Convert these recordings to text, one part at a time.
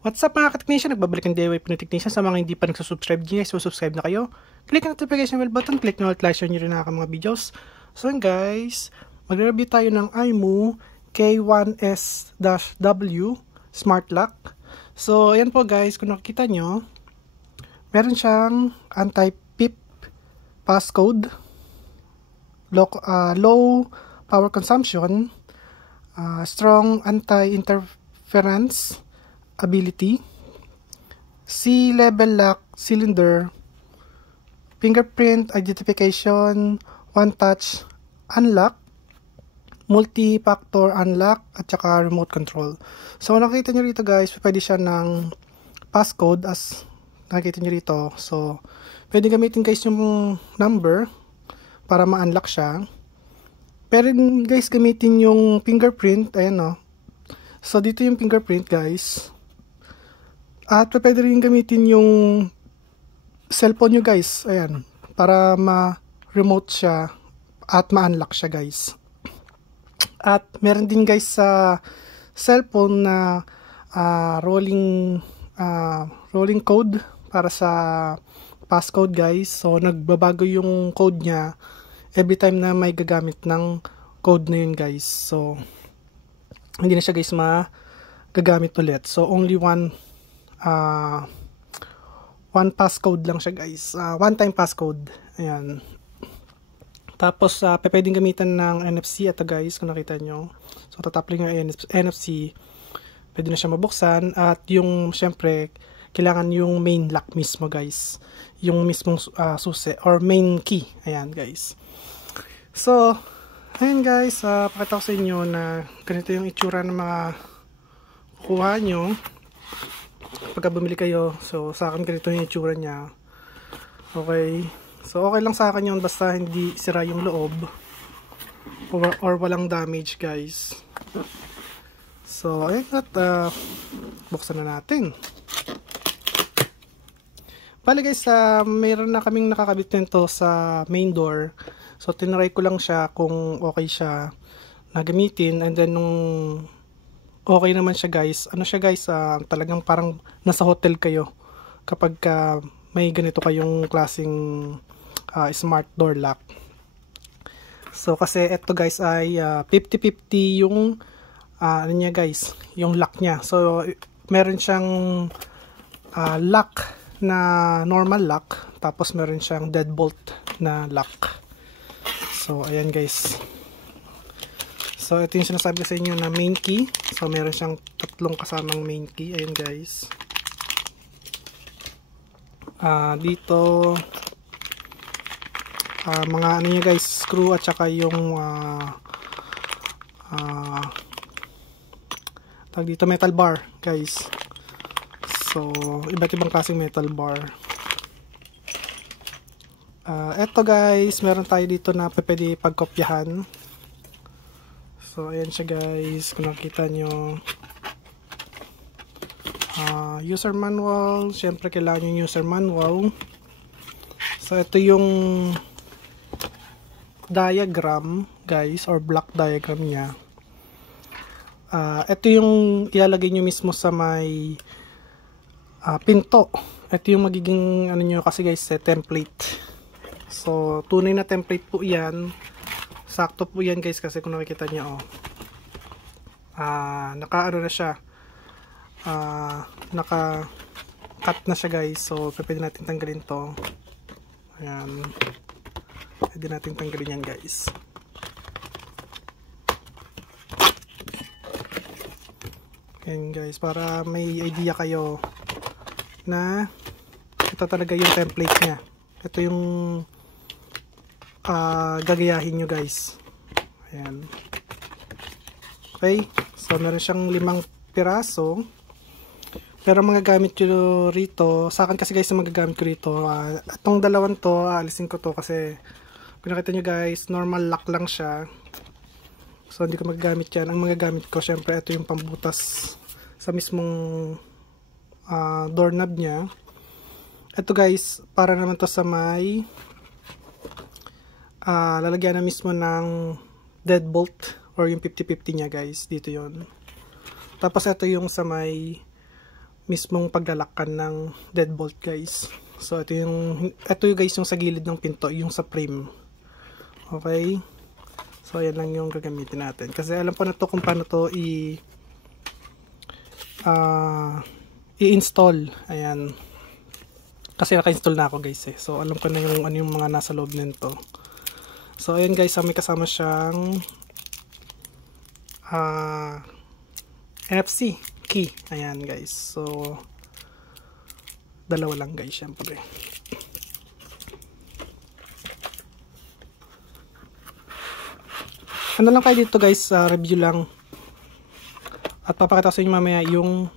What's up mga ka-technician? Nagbabalik ang DIY Pinoy Technician. Sa mga hindi pa nagsusubscribe dyan, so subscribe na kayo. Click ang notification bell button, click na like, share nyo rin na mga videos. So yun guys, magre-review tayo ng iMu K1S-W Smart Lock. So ayan po guys, kung nakikita nyo, meron siyang anti-pip passcode, low power consumption, strong anti-interference ability, C-level lock cylinder, fingerprint identification, one-touch unlock, multi-factor unlock, at saka remote control. So nakikita nyo rito guys, pwede siya ng passcode as nakikita nyo rito. So pwede gamitin guys yung number para ma-unlock siya. Pero guys, gamitin yung fingerprint, ayan o. So dito yung fingerprint guys. At pwede rin gamitin yung cellphone nyo guys, ayan, para ma-remote siya at ma-unlock siya guys. At meron din guys sa cellphone na rolling code para sa passcode guys. So nagbabago yung code niya every time na may gagamit ng code na yun guys. So hindi na siya guys magagamit ulit. So only one passcode lang siya guys, one time passcode, ayan. Tapos pwedeng gamitan ng NFC ito guys, kung nakita nyo. So tatap lang yung NFC, pwede na siya mabuksan. At yung syempre kailangan yung main lock mismo guys, yung mismong susi or main key, ayan guys. So ayan guys, pakita ko sa inyo na ganito yung itsura ng mga kukuha nyo pagka bumili kayo. So sa akin ganito yung itsura niya. Okay, so okay lang sa akin yun, basta hindi sira yung loob or walang damage guys. So ayun, at buksan na natin. Bali guys, mayroon na kaming nakakabit nito sa main door. So tinry ko lang siya kung okay siya na gamitin, and then nung okay naman siya guys, ano siya guys, talagang parang nasa hotel kayo kapag may ganito kayong klaseng smart door lock. So kasi ito guys ay 50-50 yung ano niya guys, yung lock niya. So meron siyang lock na normal lock, tapos meron siyang deadbolt na lock. So ayan guys. So ito yung sinasabi ko sa inyo na main key. So meron siyang tatlong kasamang main key. Ayan guys. Dito mga ano niya guys, screw at saka yung tag dito metal bar guys. So iba't ibang klaseng metal bar. Eto guys, meron tayo dito na pwede pagkopyahan. So ayan siya guys, kung nakita nyo. User manual, syempre kailangan yung user manual. So ito yung diagram guys, or block diagram nya. Ito yung ilalagay nyo mismo sa may pinto. Ito yung magiging ano nyo kasi guys, template. So tunay na template po yan. Sakto po yan guys, kasi kung nakikita nyo naka ano na siya, naka cut na siya guys. So pwede natin tanggalin to. Ayan, pwede natin tanggalin yan guys. Ayan guys, para may idea kayo na ito talaga yung template nya. Ito yung gagayahin nyo guys. Ayan. Okay, so meron siyang 5 piraso. Pero magagamit nyo rito, sa akin kasi guys, magagamit ko rito, itong dalawang to, alisin ko to kasi kung nakita nyo guys, normal lock lang siya. So hindi ko magagamit yan. Ang magagamit ko syempre ito yung pambutas sa mismong doorknob nya. Ito guys, para naman to sa may lalagyan na mismo ng deadbolt or yung 50-50 nya guys, dito yon. Tapos ito yung sa may mismong paglalakan ng deadbolt guys. So ito yung guys yung sa gilid ng pinto, yung sa frame. Okay? So ayan lang yung gagamitin natin. Kasi alam ko na to kung paano to i-install. Ayan. Kasi naka-install na ako guys eh. So alam ko na yung ano yung mga nasa loob nito. So ayan guys, may kasama siyang NFC key. Ayan guys. So dalawa lang guys syempre. Ano lang kayo dito guys, review lang. At papakita ko sa inyo mamaya yung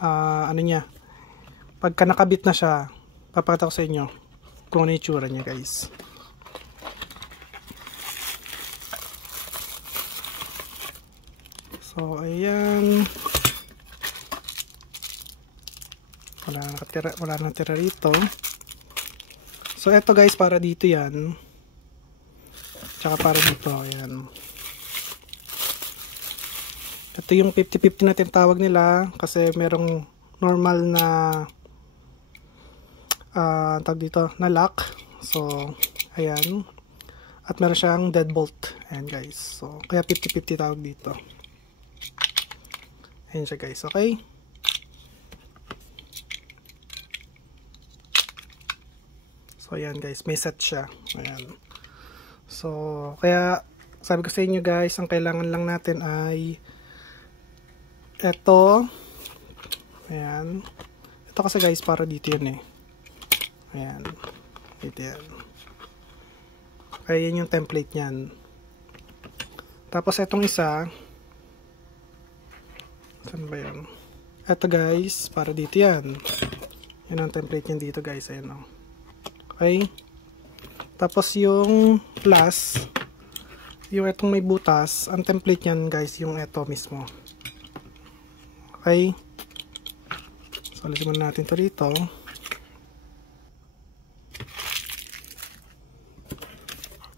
ano niya. Pagka nakabit na siya, papakita ko sa inyo kung ano yung itsura niya guys. So ayan. Wala nang tira rito. So eto guys, para dito yan. Tsaka para dito, ayan. Ito yung 50-50 na tinatawag nila kasi merong normal na tawag dito na lock. So ayan. At meron siyang deadbolt. Ayan guys. So kaya 50-50 tawag dito. Ayan siya guys. Okay. So ayan guys, may set siya. Ayan. So kaya sabi ko sa inyo guys, ang kailangan lang natin ay eto. Ayan. Ito kasi guys para dito yun eh. Ayan. Dito yan. Kaya yan yung template nyan. Tapos etong isa, saan ba yan? Eto guys, para dito yan. Yan ang template nyan dito guys. Ayan o. Okay. Tapos yung plus, yung etong may butas, ang template nyan guys, yung eto mismo. Okay. So, alisin muna natin ito rito.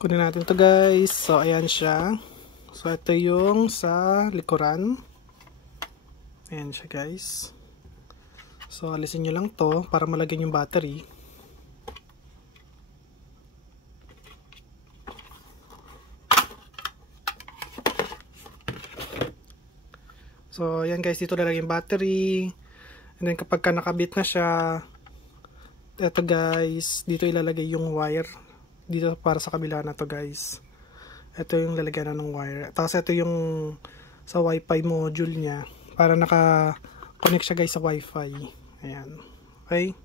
Kunin natin ito guys. So, ayan siya. So, ito yung sa likuran. Ayan siya guys. So, alisin nyo lang to para malagyan yung battery. So, ayan guys, dito lalagay yung battery. And then kapag nakabit na siya, eto guys, dito ilalagay yung wire. Dito para sa kabila na to guys. Ito yung lalagyan na ng wire. Tapos ito yung sa wifi module niya. Para naka-connect siya guys sa wifi. Ayan. Okay.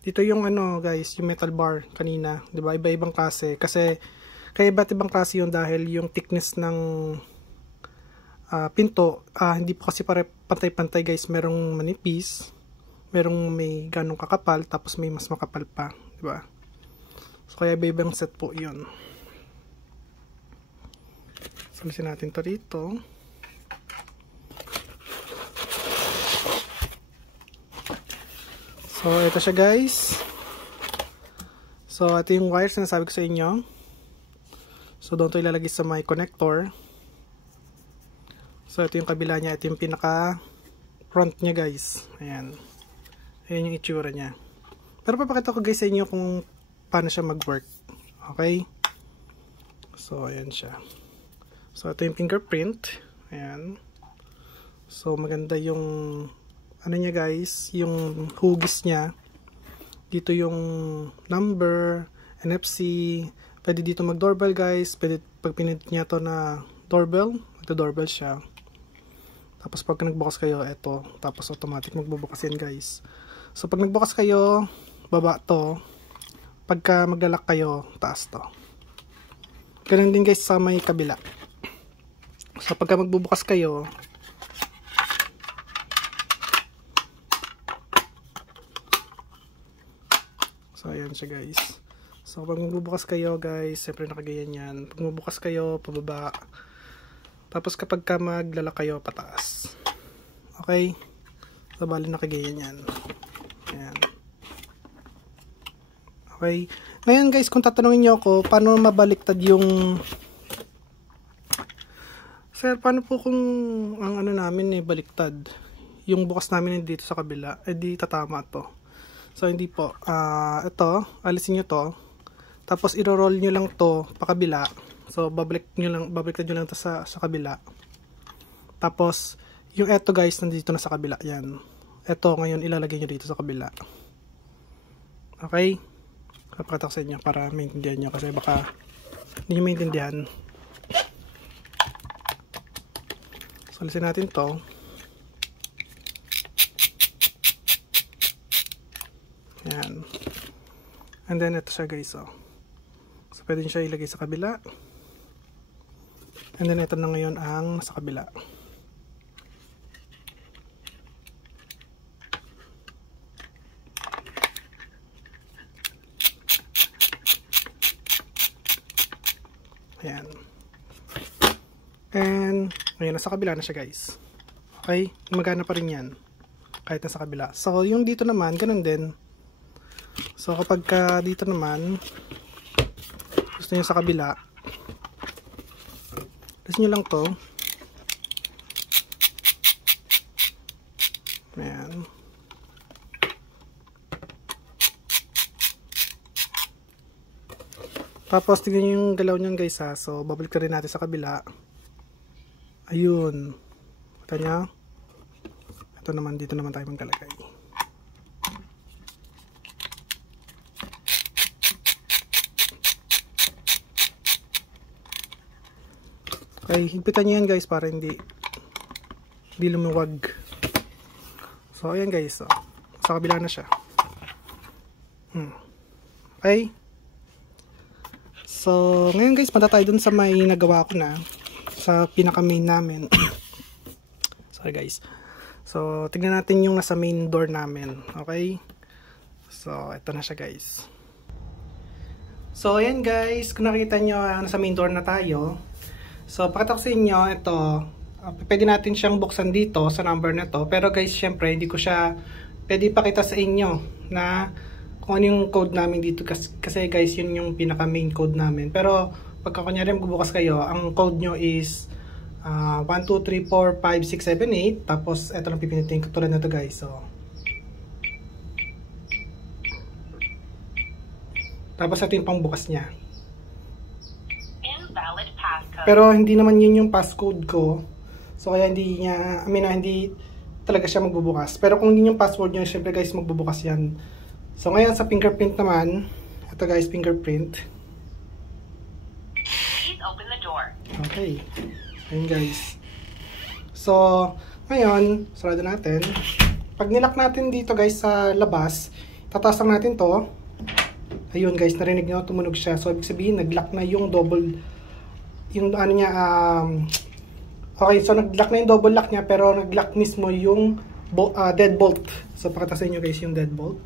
Dito yung ano guys, yung metal bar kanina. Diba? Iba-ibang klase. Kasi, kaya iba't ibang klase yun dahil yung thickness ng pinto, hindi po kasi pantay-pantay guys. Merong manipis, merong may ganong kakapal, tapos may mas makapal pa, diba? So kaya iba-ibang set po yun. Salisin natin to rito. So ito siya guys. So ito yung wires na sabi ko sa inyo. So doon to ilalagay sa may connector. So ito yung kabila niya, ito yung pinaka front niya guys. Ayan. Ayan yung itsura niya. Pero papakita ko guys sa inyo kung paano siya mag-work. Okay? So ayan siya. So ito yung fingerprint. Ayan. So maganda yung ano niya guys, yung hugis niya. Dito yung number, NFC. Pwede dito mag-doorbell guys. Pwede pag pinindot niya to na doorbell, ito-doorbell siya. Tapos pag nagbukas kayo, eto. Tapos automatic magbubukas yan guys. So pag nagbukas kayo, baba to. Pagka maglalak kayo, taas to. Ganun din guys sa may kabila. So pagka magbubukas kayo, so ayan siya guys. So pag magbubukas kayo guys, siyempre nakaganyan yan. Pag magbubukas kayo, pababa. Tapos kapag ka maglalak kayo, pataas. Okay? So bali nakaganyan yan. Ayan. Okay? Ngayon guys, kung tatanungin nyo ako, paano mabaliktad yung Sir, paano po kung ang ano namin baliktad? Yung bukas namin dito sa kabila, di tatama to. So, hindi po. Ito, alisin nyo to. Tapos, iro-roll nyo lang to pa kabila. So, babaliktad nyo lang to sa kabila. Tapos, yung eto guys, nandito na sa kabila. Yan. Eto, ngayon, ilalagay nyo dito sa kabila. Okay? Papakita ko sa inyo para maintindihan nyo. Kasi baka hindi nyo maintindihan. So, alisin natin to. Yan. And then, ito siya guys, oh. So, pwede nyo siya ilagay sa kabila. And then, ito na ngayon ang sa kabila. Ayan. And, ngayon, nasa kabila na siya guys. Okay? Magana pa rin yan. Kahit nasa kabila. So, yung dito naman, ganun din. So, kapag dito naman, gusto nyo sa kabila, gusto nyo lang to. Ayan. Tapos, tignan nyo yung galaw nyo guys ha. So, babalik rin natin sa kabila. Ayun. Kita nyo? Ito naman, dito naman tayo magkalagay. Okay, higpitan nyo yan guys para hindi lumuwag. So, ayan guys. So, sa kabila na siya. Okay. So, ngayon guys, punta tayo dun sa may nagawa ko na. Sa pinaka main namin. Sorry guys. So, tignan natin yung nasa main door namin. Okay. So, ito na siya guys. So, ayan guys. Kung nakita nyo, nasa main door na tayo. So, pakita ko sa inyo, ito, pwede natin siyang buksan dito sa number na to. Pero guys, syempre, hindi ko siya pwede ipakita sa inyo na kung ano yung code namin dito. Kasi guys, yun yung pinaka main code namin. Pero, pagka kunyari magbubukas kayo, ang code nyo is 1, 2, 3, 4, 5, 6, 7, 8. Tapos, ito lang pipinitin ko tulad na to guys. So, tapos, ito yung pangbukas niya. Pero hindi naman yun yung passcode ko. So kaya hindi niya, hindi talaga siya magbubukas. Pero kung yun yung password niya, syempre guys, magbubukas yan. So ngayon sa fingerprint naman, ito guys, fingerprint. Please open the door. Okay. Ayun guys. So, ngayon, sarado natin. Pag nilock natin dito guys sa labas, tataas lang natin to. Ayun guys, narinig nyo, tumunog siya. So ibig sabihin, nag-lock na yung double yung ano niya, okay, so nag-lock na yung double lock niya, pero nag-lock mismo yung deadbolt. So, pakita sa inyo guys yung deadbolt.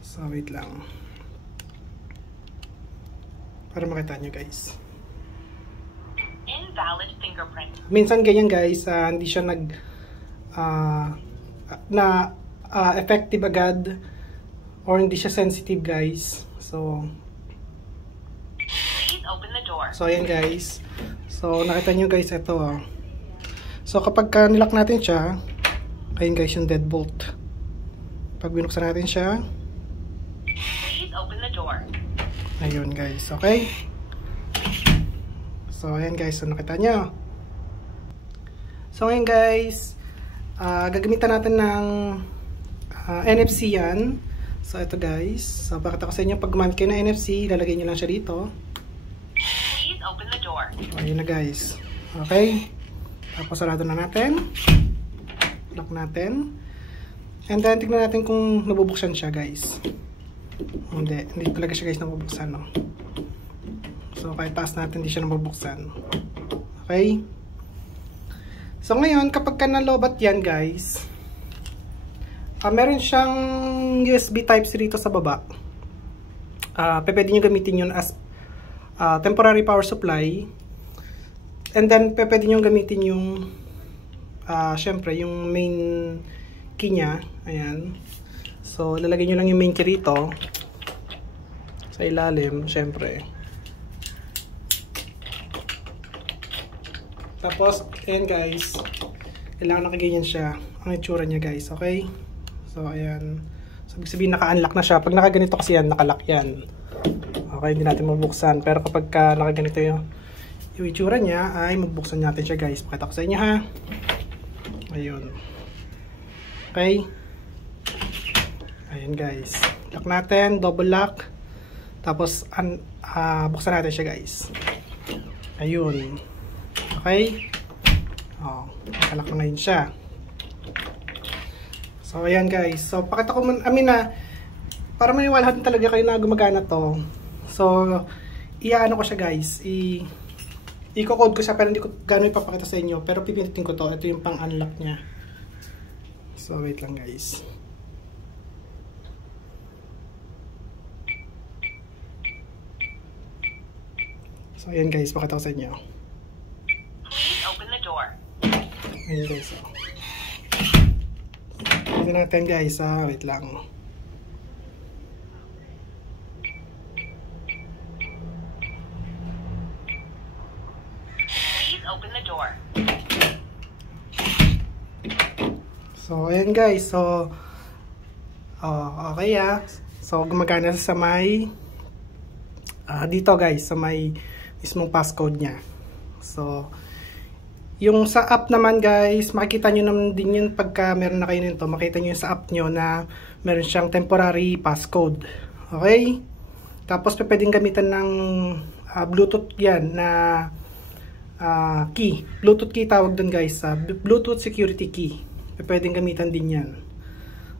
So, wait lang. Para makita nyo guys. Invalid fingerprint. Minsan ganyan guys, hindi siya effective agad, or hindi siya sensitive guys. So, open the door. So, ayan guys. So, nakita nyo guys, ito oh. So, kapag nilock natin siya, ayun guys yung deadbolt. Pag binuksan natin siya, please open the door. Ayun guys, okay? So, ayan guys, so nakita nyo. So, ayan guys, gagamitan natin ng NFC yan. So, ito guys. So, pakita ko sa inyo, pag gumamit kayo ng NFC, lalagay nyo lang siya dito. Open the door. Ayun na guys. Okay. Tapos sarado na natin. Lock natin. And then tignan natin kung nabubuksan siya guys. Hindi talaga siya guys nabubuksan, no? So kahit taas natin, hindi siya nabubuksan. Okay. So ngayon, kapag ka nalobat yan guys, meron siyang USB Type-C dito sa baba. Pwede nyo gamitin yun as temporary power supply. And then pwede nyo gamitin yung syempre yung main key nya. Ayan. So lalagay nyo lang yung main key rito sa ilalim, syempre. Tapos, ayan guys. Kailangan nakaganyan siya. Ang itsura niya guys, okay? So, ayan. So, ibig sabihin naka-unlock na siya. Pag nakaganito kasi yan, nakalock yan. Okay, hindi natin mabuksan. Pero kapag nakaganito yung itsura niya, ay mabuksan natin siya guys. Pakita ko sa inyo ha. Ayun. Okay. Ayan guys. Lock natin, double lock. Tapos, buksan natin siya guys. Ayun. Okay. Oh, nakalak na ngayon siya. So, ayan guys. So, pakita ko para maniwala natin talaga kayo na gumagana to. So, iaano ko siya guys. I-code ko siya pero hindi ko gano'y ipapakita sa inyo. Pero pipindutin ko to. Ito yung pang-unlock niya. So, wait lang guys. So, ayan guys. Pakita ko sa inyo. Ayan guys, oh. Ito natin guys, wait lang. Please open the door. So, ayan guys, so okay So, gumagana sa may dito guys, sa may mismong passcode niya. So, yung sa app naman guys, makikita nyo naman din yun pagka meron na kayo nito. Makita nyo sa app nyo na meron siyang temporary passcode. Okay? Tapos pwedeng gamitan ng Bluetooth yan na key. Bluetooth key tawag dun guys. Bluetooth security key. Pwedeng gamitan din yan.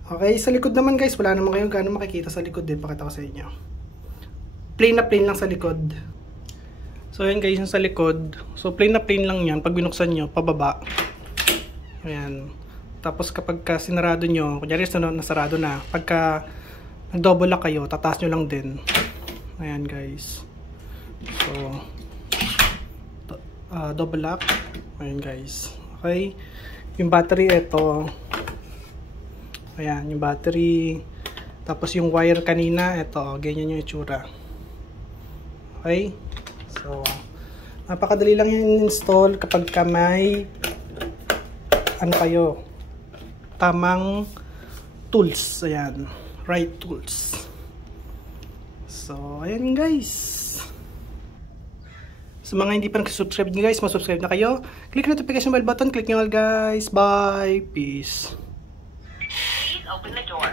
Okay? Sa likod naman guys, wala naman kayo gano'ng makikita sa likod din. Pakita ko sa inyo. Plain na plain lang sa likod. So, ayan guys, yung sa likod. So, plain na plain lang yan. Pag binuksan nyo, pababa. Ayan. Tapos, kapag sinarado nyo, kunyari nasarado na. Pagka nag-double lock kayo, tataas nyo lang din. Ayan guys. So, double lock. Ayan guys. Okay. Yung battery, ito. Ayan, yung battery. Tapos, yung wire kanina, ito. Ganyan yung itsura. Okay. So, napakadali lang yung install kapag may kayo, tamang tools. Ayan, right tools. So, ayan guys. Sa mga hindi pa nag-subscribe nyo guys, mag-subscribe na kayo. Click notification bell button, click nyo all guys. Bye, peace. Please open the door.